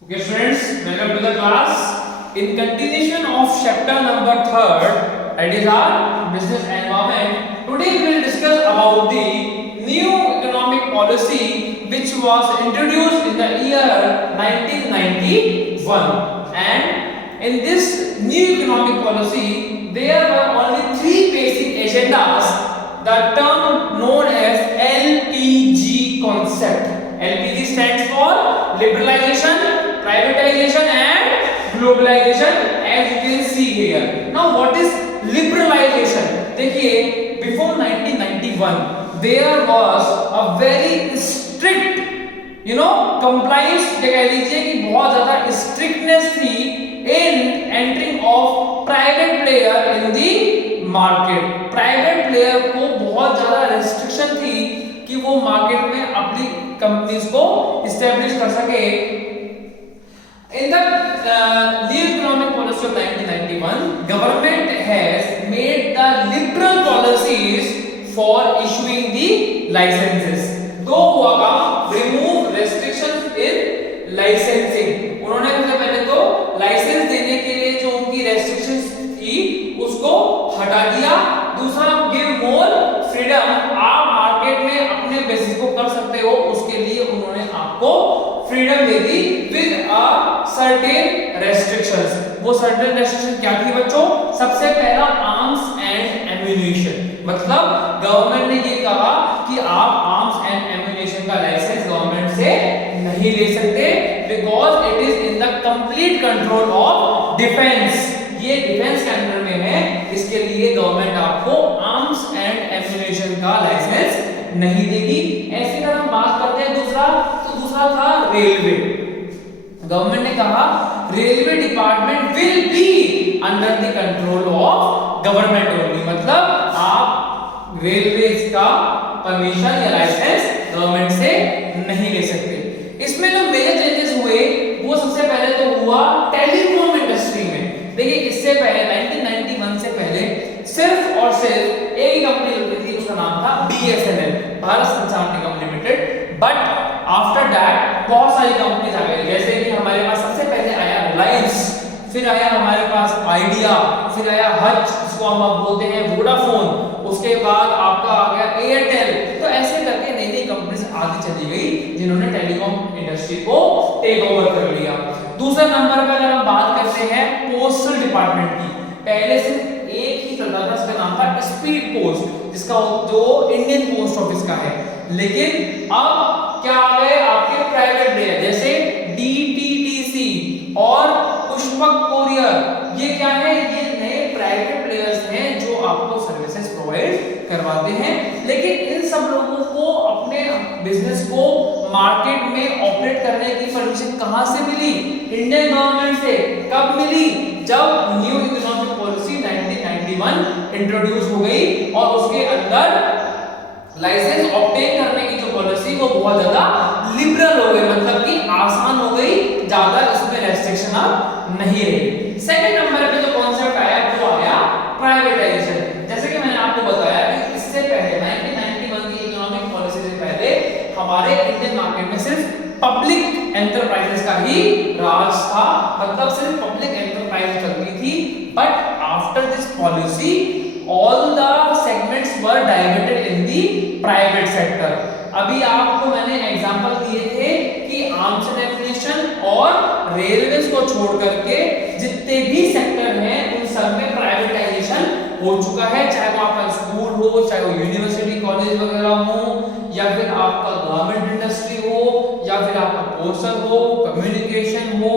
Okay students, welcome to the class. In continuation of chapter number 3rd, that is our business environment, today we will discuss about the new economic policy which was introduced in the year 1991. And in this new economic policy, there were only three basic agendas. The term known as LPG concept. LPG stands for liberalization, privatization and globalization, as you can see here. Now what is liberalization? देखिए, before 1991 there was a very strict compliance, कह लीजिए कि बहुत ज्यादा strictness थी in entering of private player in the market. Private player को बहुत ज्यादा रेस्ट्रिक्शन थी कि वो मार्केट में अपनी कंपनीज को एस्टेब्लिश कर सके. In the new economic policy of 1991, government has made the liberal policies for issuing the licenses. दो हुआ काम, remove restrictions in licensing. उन्होंने सबसे पहले तो लाइसेंस देने के लिए जो उनकी रेस्ट्रिक्शंस थी उसको हटा दिया. दूसरा, give more freedom. आप मार्केट में अपने बिजनेस को कर सकते हो, उसके लिए उन्होंने आपको freedom they the with a certain restrictions. वो सर्टेन रेस्ट्रिक्शन क्या थी बच्चों? सबसे पहला आर्म्स एंड एम्यूनिशन. मतलब गवर्नमेंट ने ये कहा कि आप आर्म्स एंड एम्यूनिशन का लाइसेंस गवर्नमेंट से नहीं ले सकते because it is in the complete control of defence. ये डिफेंस के अंडर में है, इसके लिए गवर्नमेंट आपको आर्म्स एंड एम्यूनिशन का लाइसेंस नहीं देगी. ऐसे अगर हम बात करते हैं दूसरा था रेलवे. गवर्नमेंट ने कहा railway department will be under the control of government only. मतलब आप रेलवे का परमिशन या लाइसेंस गवर्नमेंट से नहीं ले सकते. इसमें जो मेजर चेंजेस हुए वो सबसे पहले तो हुआ टेलीकॉम इंडस्ट्री में. देखिए, इससे पहले 1991 से पहले सिर्फ और सिर्फ एक ही कंपनी होती थी, उसका नाम था BSNL, भारत संचार निगम लिमिटेड. बट आफ्टर दैट बहुत सारी कंपनीज आ गई, जैसे कि हमारे पास सबसे पहले आया रिलायंस, फिर आया हमारे पास आइडिया, फिर आया हच जिसको हम बोलते हैं वोडाफोन, उसके बाद आपका आ गया एयरटेल. तो ऐसे करके नई नई कंपनीज आगे चली गई जिन्होंने टेलीकॉम इंडस्ट्री को टेक ओवर कर लिया. दूसरे नंबर पर अगर हम बात करते हैं पोस्टल डिपार्टमेंट की, पहले सिर्फ एक ही चलता था, उसका नाम था स्पीड पोस्ट, जिसका जो इंडियन पोस्ट ऑफिस का है. लेकिन अब क्या आ गए आपके प्राइवेट प्लेयर जैसे DTDC और पुष्पक कोरियर. ये क्या है? ये नए प्राइवेट प्लेयर्स हैं जो आपको सर्विसेज प्रोवाइड करवाते हैं. लेकिन इन सब लोगों को अपने बिजनेस को मार्केट में ऑपरेट करने की परमिशन कहां से मिली? इंडियन गवर्नमेंट से. कब मिली? जब न्यू इकोनॉमिक पॉलिसी 1991 इंट्रोड्यूस हो गई और उसके अंदर लाइसेंस ऑब्टेन करने की जो पॉलिसी वो बहुत ज्यादा लिबरल हो गई, मतलब कि आसान हो गई, ज्यादा इसमें रेस्ट्रिक्शन अब नहीं रही. सेकंड नंबर पे जो कॉन्सेप्ट आया वो आया प्राइवेटाइजेशन. जैसे कि मैंने आपको बताया कि इससे पहले 1991 की इकोनॉमिक पॉलिसी से पहले हमारे इंडियन मार्केट में सिर्फ पब्लिक एंटरप्राइजेस का ही राज था, मतलब सिर्फ पब्लिक एंटरप्राइज चलती थी. But after this policy all the segments were diverted in the private sector. अभी आपको मैंने एग्जांपल दिए थे कि आर्म्स एंड एम्यूनिशन और रेलवेज को छोड़ करके जितने भी सेक्टर हैं उन सब में प्राइवेटाइजेशन हो चुका है, चाहे वो आपका स्कूल हो, चाहे वो यूनिवर्सिटी कॉलेज वगैरह हो, या फिर आपका गवर्नमेंट इंडस्ट्री हो, या फिर आपका पोस्टल हो, कम्युनिकेशन हो,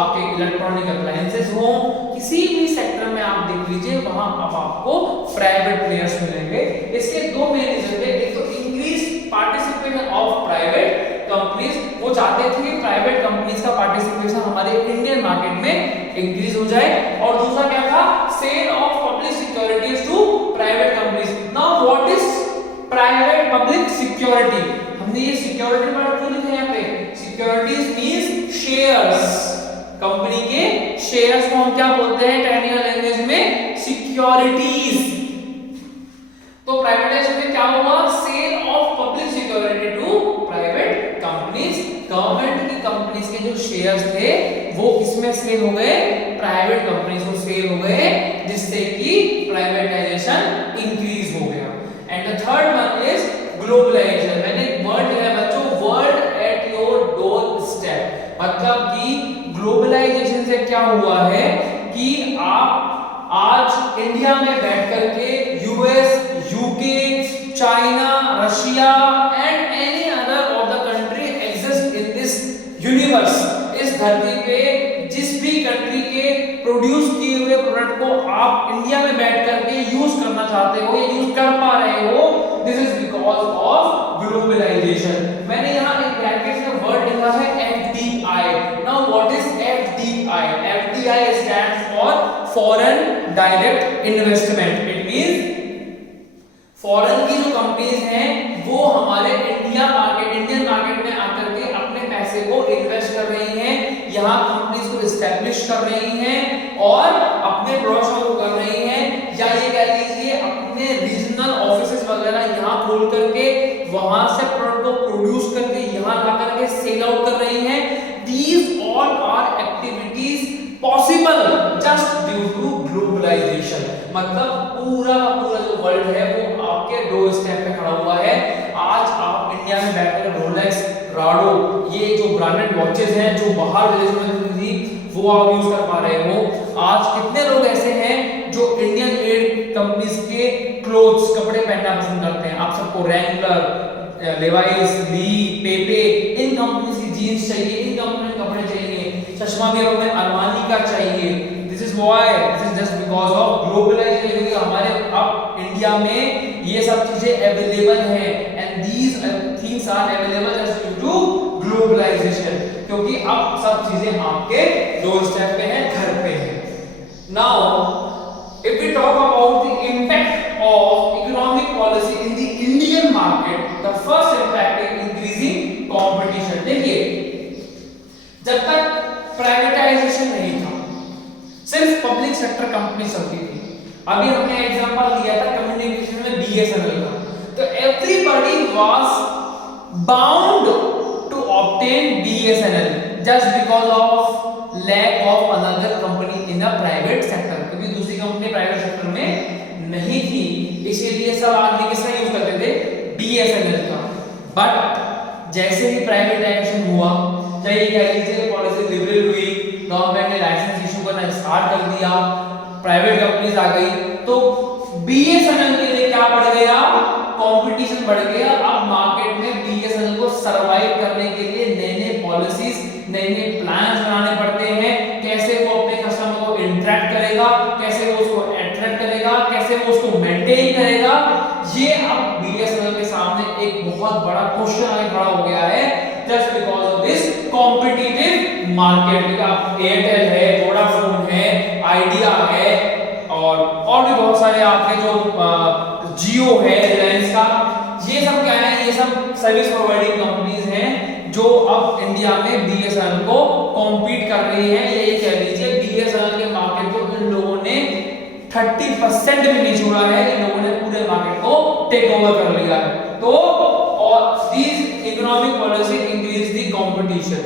आपके इलेक्ट्रॉनिक अप्लायंसेस हो, किसी भी सेक्टर में आप देख लीजिए वहां अब आपको प्राइवेट प्लेयर्स मिलेंगे. इसके दो मेन रीजन थे. एक तो increase participation of private companies, वो चाहते थे कि प्राइवेट कंपनीज का पार्टिसिपेशन हमारे इंडियन मार्केट में इंक्रीज हो जाए. और दूसरा क्या था? Sale of public securities to private companies. Now what is private public security? हमने ये सिक्योरिटी वर्ड क्यों लिखा है यहाँ पे? Securities means shares. कंपनी के शेयर्स को हम क्या बोलते हैं टेक्निकल लैंग्वेज में? सिक्योरिटीज. तो प्राइवेटाइजेशन में क्या हुआ? Cell of public security to private companies. Government की कंपनीज के जो जो शेयर्स थे वो किसमें सेल हो गए, प्राइवेट कंपनीज को सेल हो गए, जिससे कि प्राइवेटाइजेशन इंक्रीज हो गया। And the third one is globalisation. मैंने वर्ड लिया है बच्चों, word at your doorstep, मतलब कि ग्लोबलाइजेशन से क्या हुआ है कि आप आज इंडिया में बैठ करके US, UK, China, Russia and any other of the country exist in this universe, इस धरती पे जिस भी कंट्री के प्रोड्यूस किए हुए प्रोडक्ट को आप इंडिया में बैठ करके यूज करना चाहते हो या यूज कर पा रहे हो, this is because of globalisation. मैंने यहाँ एक ब्रैकेट में वर्ड लिखा है FDI। Now what is FDI? FDI stands for foreign direct investment. It means foreign की जो कंपनीज हैं वो हमारे इंडियन मार्केट में आकर के अपने पैसे को इन्वेस्ट कर रही हैं, यहाँ कंपनीज को एस्टैब्लिश कर रही हैं और अपने प्रोडक्शन को कर रही हैं, या ये कह लीजिए अपने रीजनल ऑफिसेस वगैरह यहाँ खोल करके वहां से प्रोडक्ट को प्रोड्यूस करके यहाँ ला करके सेल आउट कर रही हैं। These all are activities possible just due to globalisation. मतलब पूरा जो वर्ल्ड है वो आपके डोर स्टेप पे खड़ा हुआ है। आज आप इंडिया में बैठकर रोलेक्स, राडो, ये जो ब्रांडेड वॉचेस हैं जो बाहर विदेशों में थी वो आप यूज कर पा रहे हो। आज कितने लोग ऐसे हैं जो इंडियन मेड कंपनीज के क्लोथ्स, कपड़े पहनना पसंद करते हैं। आप सबको रैंगलर, लेवाइस, ली, पेपे, इन कंपनीज की जीन्स चाहिए, इन कंपनी के कपड़े चाहिए, चश्मा भी हमें अरमानी का चाहिए। This is why, this is just because of globalisation. हमारे अब इंडिया में ये सब चीजें अवेलेबल हैं and these things are available just due to globalisation, क्योंकि अब सब चीजें आपके डोर स्टेप पे हैं, घर पे हैं। Now if we talk about the impact of economic policy in the Indian market, the first impact is increasing competition. देखिए, जब तक प्राइवेटाइजेशन नहीं था, सिर्फ पब्लिक सेक्टर कंपनी चलती थी। अभी हमने एग्जांपल दिया था कम्युनिकेशन में BSNL का, तो everybody was bound to obtain BSNL just because of lack of another company in the private sector, क्योंकि दूसरी कंपनी प्राइवेट सेक्टर में नहीं थी, इसीलिए सब आदमी किसका यूज करते थे, BSNL का। बट जैसे ही प्राइवेटाइजेशन हुआ, चाहे ये कह लीजिए पॉलिसी लिबरल हुई, गवर्नमेंट ने लाइसेंस इशू करना स्टार्ट कर दिया, प्राइवेट कंपनीज आ गई, तो BSNL के लिए क्या बढ़ गया, कंपटीशन बढ़ गया। अब मार्केट में BSNL को सरवाइव करने के लिए नए पॉलिसीज, नए प्लान्स बनाने पड़ते हैं। कैसे वो अपने कस्टमर को इंटरेक्ट करेगा, कैसे वो उसको अट्रैक्ट करेगा, कैसे वो उसको मेंटेन करेगा, ये अब BSNL के सामने एक बहुत बड़ा क्वेश्चन आगे खड़ा हो गया है, just because of this competitive market. आप एयरटेल है, वोडाफोन है, आइडिया है और भी बहुत सारे आपके जो जियो है, रिलायंस का, ये सब क्या है, ये सब सर्विस प्रोवाइडिंग कंपनीज हैं जो अब इंडिया में BSNL को कॉम्पीट कर रही है। ये कह लीजिए BSNL के मार्केट को इन लोगों ने 30% भी नहीं छोड़ा है, इन लोगों ने पूरे मार्केट को टेक ओवर कर लिया है। तो और this economic policy increase the competition.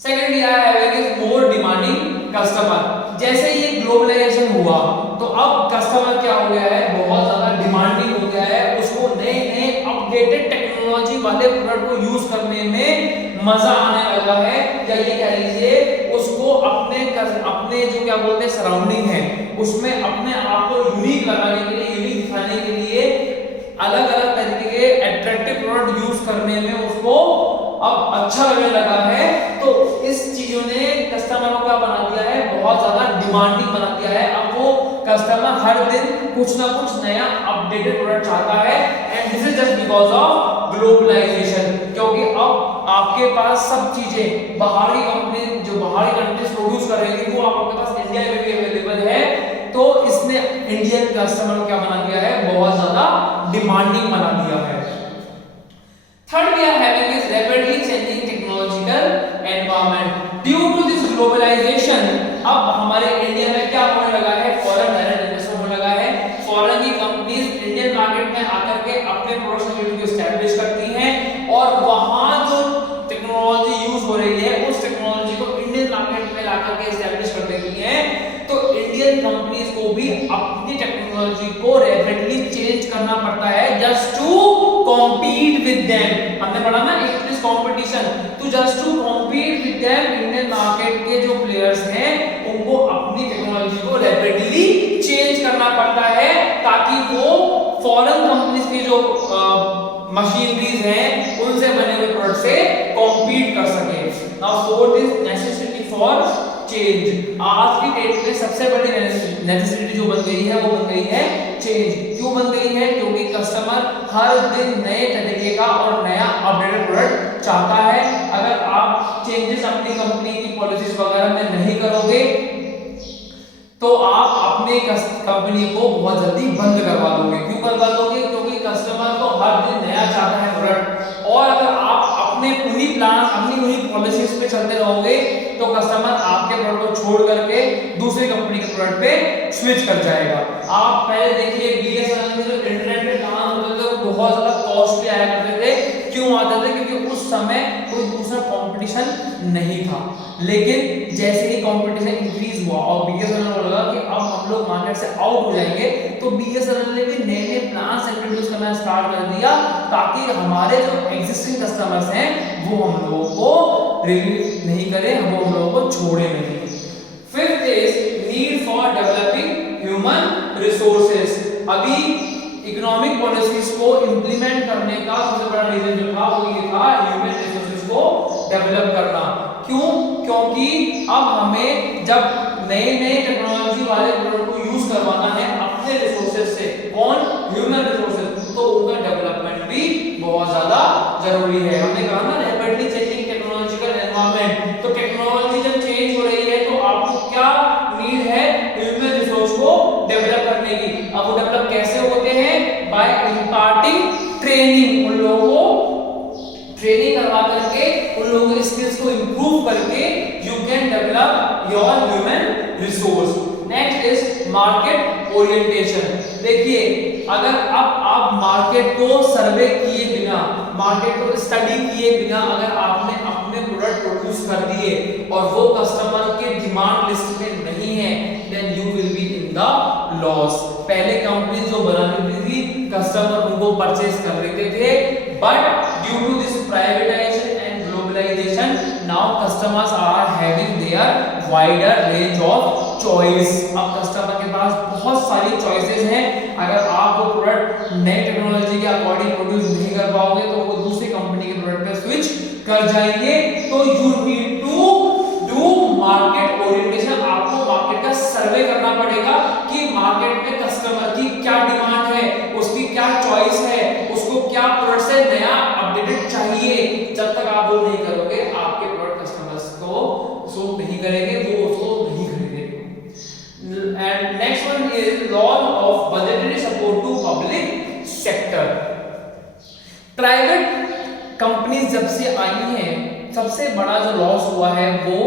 Second we are having is more demanding customer. जैसे ये ग्लोबलाइजेशन हुआ तो अब कस्टमर क्या हो गया है, बहुत ज्यादा डिमांडिंग हो गया है, उसको नए अपडेटेड टेक्नोलॉजी वाले प्रोडक्ट को यूज करने में मजा आने लगा है, या ये कह लीजिए उसको अपने जो क्या बोलते हैं सराउंडिंग है उसमें अपने आप को यूनिक लगाने के लिए, यूनिक दिखाने के लिए अलग अलग तरीके के एट्रैक्टिव प्रोडक्ट यूज करने में उसको अब अच्छा लगने लगा है। तो इस चीजों ने कस्टमर को क्या बना दिया है, बहुत ज्यादा डिमांडिंग बना दिया है। अब वो कस्टमर हर दिन कुछ ना कुछ नया अपडेटेड प्रोडक्ट चाहता है and this is just because of globalisation, क्योंकि अब आपके पास सब चीजें बाहरी कंपनी जो बाहरी कंट्रीज प्रोड्यूस कर रही थी वो आपके पास इंडिया में भी अवेलेबल है। तो इसने इंडियन कस्टमर को क्या बना दिया है, बहुत ज्यादा डिमांडिंग बना दिया है। Third we are having is rapidly changing technological environment. Due to this globalisation अब हमारे इंडिया में क्या होने लगा है, फॉरेन डायरेक्ट इन्वेस्टमेंट होने लगा है। फॉरेन की कंपनीज इंडियन मार्केट में आकर के अपने प्रोडक्शन यूनिट को एस्टैब्लिश करती हैं और वहां जो टेक्नोलॉजी यूज हो रही है कंपटीशन, तो just to compete with them Indian market के जो प्लेयर्स हैं उनको अपनी टेक्नोलॉजी को रैपिडली चेंज करना पड़ता है ताकि वो फॉरेन कंपनीज की जो मशीनरीज हैं उनसे बने हुए प्रोडक्ट से कॉम्पीट कर सके। Now fourth is necessity for change. आज की डेट में सबसे बड़ी नेसेसिटी जो बन गई है वो बन गई है चेंज। क्यों बन गई है? क्योंकि कस्टमर हर दिन नए तरीके का और नया अपडेटेड प्रोडक्ट चाहता है। अगर आप चेंजेस अपनी कंपनी की पॉलिसीज वगैरह में नहीं करोगे तो आप अपने कंपनी को बहुत जल्दी बंद करवा दोगे। क्यों करवा दोगे? क्योंकि कस्टमर तो हर दिन नया चाहता है प्रोडक्ट, और अगर आप अपने उन्हीं प्लान अपनी उन्हीं पॉलिसीज पे चलते रहोगे तो कस्टमर आपके प्रोडक्ट को छोड़ करके दूसरी कंपनी के प्रोडक्ट पे स्विच कर जाएगा। आप पहले देखिए बीएसएनएल में जो इंटरनेट पे काम होते थे वो बहुत ज्यादा कॉस्टली आया करते थे। क्यों आते थे? क्योंकि उस समय कोई दूसरा कंपटीशन नहीं था। लेकिन जैसे ही कंपटीशन इंक्रीज हुआ और बीएसएनएल को लगा कि अब हम लोग मार्केट से आउट हो जाएंगे, तो बीएसएनएल ने भी नए नए प्लान्स इंट्रोड्यूस करना स्टार्ट कर दिया ताकि हमारे जो एग्जिस्टिंग कस्टमर्स हैं वो हम लोगों को रिलीव नहीं करें, वो हम लोगों को छोड़े नहीं। Fifth is need for developing human resources. अभी इकोनॉमिक पॉलिसीज को इंप्लीमेंट करने का सबसे बड़ा रीजन जो था वो ये था ह्यूमन रिसोर्सेज को डेवलप करना। क्यों? क्योंकि अब हमें जब नए नए टेक्नोलॉजी वाले प्रोडक्ट को यूज करवाना है अपने रिसोर्सेज से, कौन? ह्यूमन रिसोर्सेज, तो उनका डेवलपमेंट भी बहुत ज्यादा जरूरी है। हमने कहा ना रैपिडली चेंजिंग टेक्नोलॉजिकल एनवायरनमेंट, तो टेक्नोलॉजी जब चेंज हो रही है तो आपको क्या नीड है? ह्यूमन रिसोर्स को डेवलप करने की। अब वो डेवलप कैसे होते हैं? By imparting training. उन लोगों को ट्रेनिंग करवा करके उन लोगों के स्किल्स को इंप्रूव करके you can develop your human resource. Next is market orientation. देखिए अगर अब आप मार्केट को सर्वे किए बिना, मार्केट को स्टडी किए बिना अगर आपने अपने प्रोडक्ट प्रोड्यूस कर दिए और वो कस्टमर के डिमांड लिस्ट में नहीं है, then you will be in the loss. पहले कंपनी जो बनाती थी कस्टमर उनको परचेज कर लेते थे, but due to this privatisation and globalisation now customers are having their wider range of choice. अब कस्टमर के पास बहुत सारी चॉइसेस हैं। अगर आप वो प्रोडक्ट नए टेक्नोलॉजी के अकॉर्डिंग प्रोड्यूस नहीं कर पाओगे तो वो दूसरी कंपनी के प्रोडक्ट पे स्विच कर जाएंगे। तो you need to do market orientation. आपको मार्केट का सर्वे करना पड़ेगा कि मार्केट में कस्टमर की क्या डिमांड है, उसकी क्या चॉइस है, उसको क्या प्रोडक्ट से नया अपडेटेड चाहिए। जब तक आप वो नहीं करोगे आपके प्रोडक्ट कस्टमर्स को सूट नहीं करेंगे, वो उसको नहीं खरीदेंगे। And next one is loss of budgetary support to public sector. Private companies जब से आई हैं सबसे बड़ा जो लॉस हुआ है वो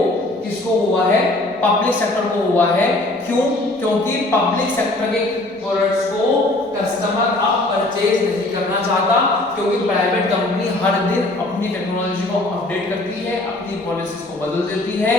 किसको हुआ है? पब्लिक सेक्टर को हुआ है। क्यों? क्योंकि पब्लिक सेक्टर के प्रोडक्ट्स को कस्टमर अब परचेज नहीं करना चाहता, क्योंकि प्राइवेट कंपनी हर दिन अपनी टेक्नोलॉजी को अपडेट करती है, अपनी पॉलिसीज को बदल देती है।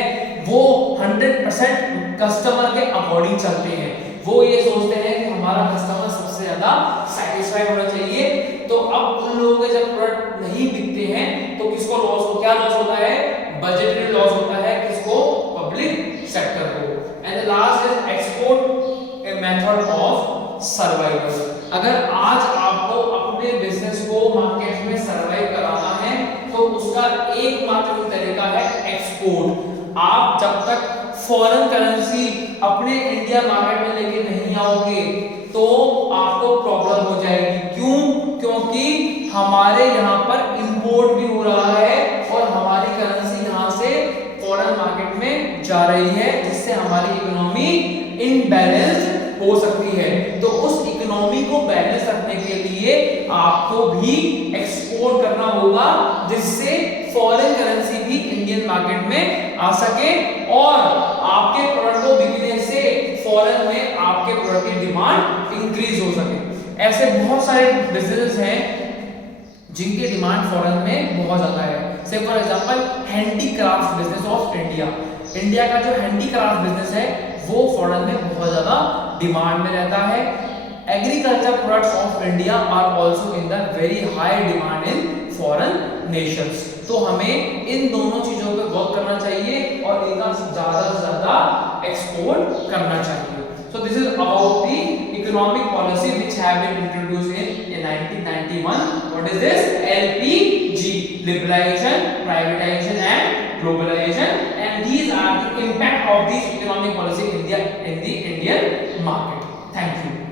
वो 100% कस्टमर के अकॉर्डिंग चलते हैं। वो ये सोचते हैं कि हमारा कस्टमर सबसे ज्यादा सैटिस्फाइड होना चाहिए। तो अब उन लोगों के जब प्रोडक्ट नहीं बिकते हैं तो किसको लॉस हो? क्या लॉस होता है? बजटरी लॉस होता है। किसको? पब्लिक सेक्टर को। And the last is export a method of survival. अगर आज आपको अपने बिजनेस को मार्केट में सर्वाइव कराना है तो उसका एकमात्र तरीका है एक्सपोर्ट। आप जब तक फॉरेन करेंसी अपने इंडिया मार्केट में लेके नहीं आओगे तो आपको प्रॉब्लम हो जाएगी। क्यों? क्योंकि हमारे यहाँ पर इंपोर्ट भी हो रहा है और हमारी करेंसी यहाँ से फॉरेन मार्केट में जा रही है, जिससे हमारी इकोनॉमी इनबैलेंस हो सकती है। तो उस इकोनॉमी को बैलेंस रखने के लिए आपको भी एक्सपोर्ट करना होगा, जिससे फॉरेन करेंसी भी इंडियन मार्केट में आ सके और आपके प्रोडक्ट को बिकने से फॉरेन में आपके प्रोडक्ट की डिमांड इंक्रीज हो सके। ऐसे बहुत सारे बिजनेस हैं जिनकी डिमांड फॉरेन में बहुत ज्यादा है। से for example handicraft business of India. India का जो हैंडीक्राफ्ट बिजनेस है वो फॉरेन में बहुत ज्यादा डिमांड में रहता है। Agriculture products of India are also in the very high demand in foreign nations. तो हमें इन दोनों चीजों पे वर्क करना चाहिए और इनका ज्यादा से ज्यादा एक्सपोर्ट करना चाहिए. So this is about the economic policy which have been introduced in 1991. What is this? LPG, liberalization, privatization and globalization, and these are the impact of this economic policy in the Indian market. Thank you.